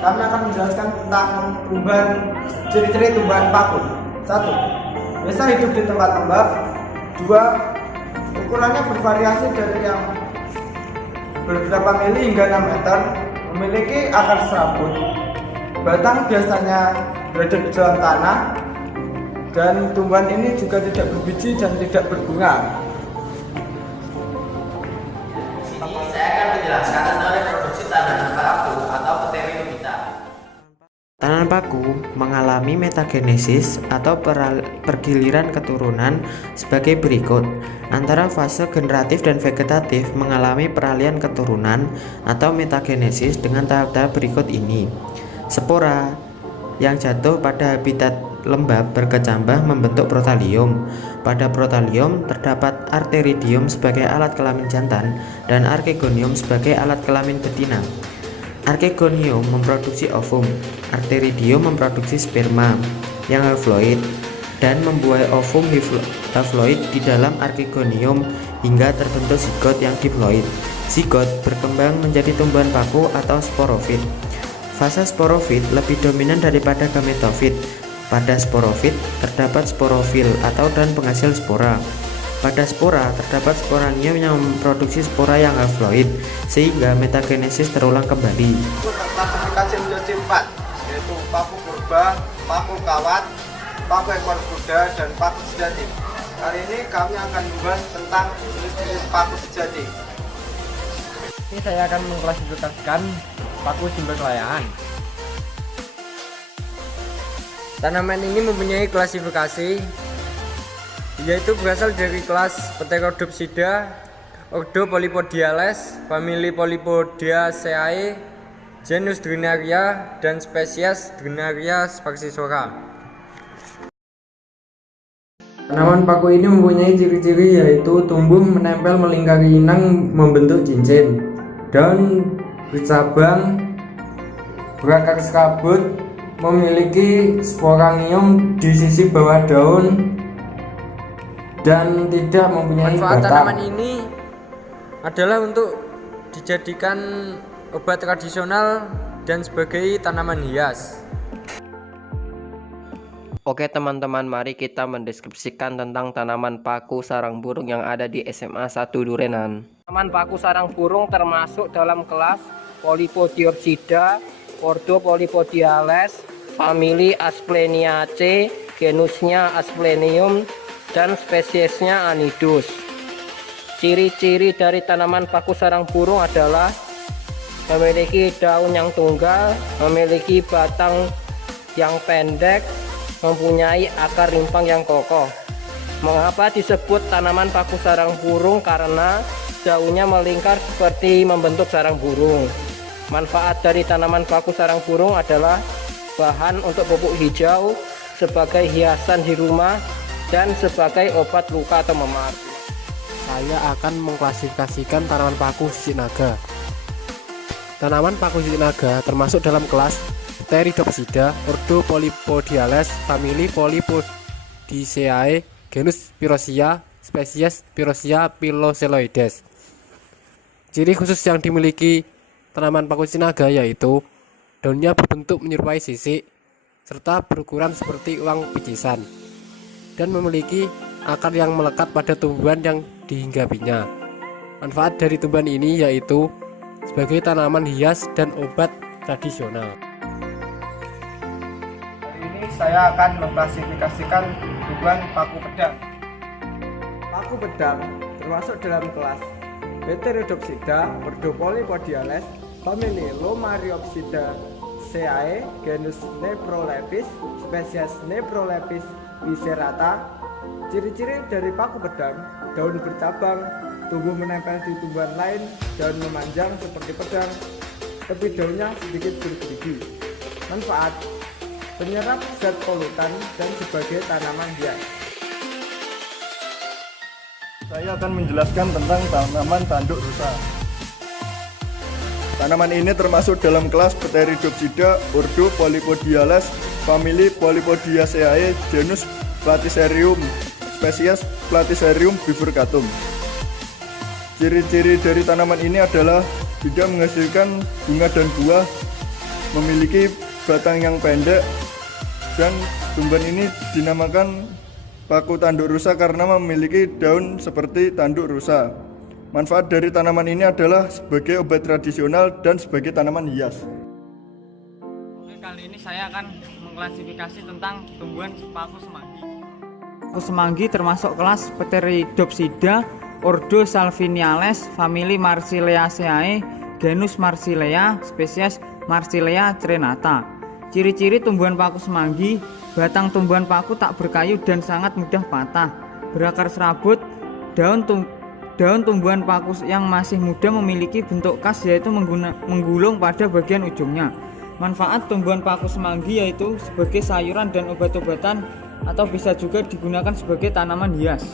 kami akan menjelaskan tentang ciri-ciri tumbuhan paku. 1. Biasa hidup di tempat lembab. 2. Ukurannya bervariasi dari yang beberapa mili hingga 6 meter. Memiliki akar serabut. Batang biasanya berada di dalam tanah. Dan tumbuhan ini juga tidak berbiji dan tidak berbunga. Sini saya akan menjelaskan tentang reproduksi tanaman paku atau Pteridophyta. Tanaman paku mengalami metagenesis atau pergiliran keturunan sebagai berikut. Antara fase generatif dan vegetatif mengalami peralihan keturunan atau metagenesis dengan tahap-tahap berikut ini. Spora yang jatuh pada habitat lembab berkecambah membentuk protalium. Pada protalium terdapat arteridium sebagai alat kelamin jantan dan archegonium sebagai alat kelamin betina. Archegonium memproduksi ovum, arteridium memproduksi sperma yang haploid dan membuai ovum haploid di dalam archegonium hingga terbentuk zigot yang diploid. Zigot berkembang menjadi tumbuhan paku atau sporofit. Fase sporofit lebih dominan daripada gametofit. Pada sporofit terdapat sporofil atau daun penghasil spora. Pada spora terdapat sporanium yang memproduksi spora yang haploid sehingga metagenesis terulang kembali. Klasifikasi menjadi 4, yaitu paku purba, paku kawat, paku ekor kuda, dan paku sejati. Kali ini kami akan membahas tentang jenis-jenis paku sejati. Ini saya akan mengklasifikasikan paku sumber kelayaan. Tanaman ini mempunyai klasifikasi, yaitu berasal dari kelas Pteridopsida, ordo Polypodiales, famili Polypodiaceae, genus Drinaria, dan spesies Drinaria sparcisora. Tanaman paku ini mempunyai ciri-ciri yaitu tumbuh menempel melingkari inang membentuk cincin, daun bercabang, berakar serabut, memiliki sporangium di sisi bawah daun dan tidak mempunyai Manfaat batang. tanaman ini adalah untuk dijadikan obat tradisional dan sebagai tanaman hias. Oke teman-teman, mari kita mendeskripsikan tentang tanaman paku sarang burung yang ada di SMA 1 Durenan. Tanaman paku sarang burung termasuk dalam kelas Polypodiorcida, ordo Polypodiales, famili Aspleniaceae, genusnya Asplenium, dan spesiesnya Anidus. Ciri-ciri dari tanaman paku sarang burung adalah memiliki daun yang tunggal, memiliki batang yang pendek, mempunyai akar rimpang yang kokoh. Mengapa disebut tanaman paku sarang burung? Karena daunnya melingkar seperti membentuk sarang burung. Manfaat dari tanaman paku sarang burung adalah bahan untuk pupuk hijau, sebagai hiasan di rumah, dan sebagai obat luka atau memar. Saya akan mengklasifikasikan tanaman paku sisik naga. Tanaman paku sisik naga termasuk dalam kelas Pteridopsida, ordo Polypodiales, famili Polypodiaceae, genus Spirosia, spesies Spirosia piloceloides. Ciri khusus yang dimiliki tanaman paku sisik naga yaitu daunnya berbentuk menyerupai sisik serta berukuran seperti uang picisan dan memiliki akar yang melekat pada tumbuhan yang dihinggapinya. Manfaat dari tumbuhan ini yaitu sebagai tanaman hias dan obat tradisional. Kali ini saya akan mengklasifikasikan tumbuhan paku pedang. Paku pedang termasuk dalam kelas Pteridopsida, ordo Polypodiales, famili Lomariopsidaceae, genus Neprolepis, spesies Neprolepis viscerata. Ciri-ciri dari paku pedang: daun bercabang, tumbuh menempel di tumbuhan lain, daun memanjang seperti pedang, tepi daunnya sedikit bergerigi. Manfaat: penyerap zat polutan dan sebagai tanaman hias. Saya akan menjelaskan tentang tanaman tanduk rusa. Tanaman ini termasuk dalam kelas Pteridopsida, ordo Polypodiales, famili Polypodiaceae, genus Platycerium, spesies Platycerium bifurcatum. Ciri-ciri dari tanaman ini adalah tidak menghasilkan bunga dan buah, memiliki batang yang pendek dan tumbuhan ini dinamakan paku tanduk rusa karena memiliki daun seperti tanduk rusa. Manfaat dari tanaman ini adalah sebagai obat tradisional dan sebagai tanaman hias. Oke, kali ini saya akan mengklasifikasi tentang tumbuhan paku semanggi. Paku semanggi termasuk kelas Pteridopsida, ordo Salviniales, famili Marsileaceae, genus Marsilea, spesies Marsilea crenata. Ciri-ciri tumbuhan paku semanggi: batang tumbuhan paku tak berkayu dan sangat mudah patah, berakar serabut. Daun tumbuhan paku yang masih muda memiliki bentuk khas yaitu menggulung pada bagian ujungnya. Manfaat tumbuhan paku semanggi yaitu sebagai sayuran dan obat-obatan atau bisa juga digunakan sebagai tanaman hias.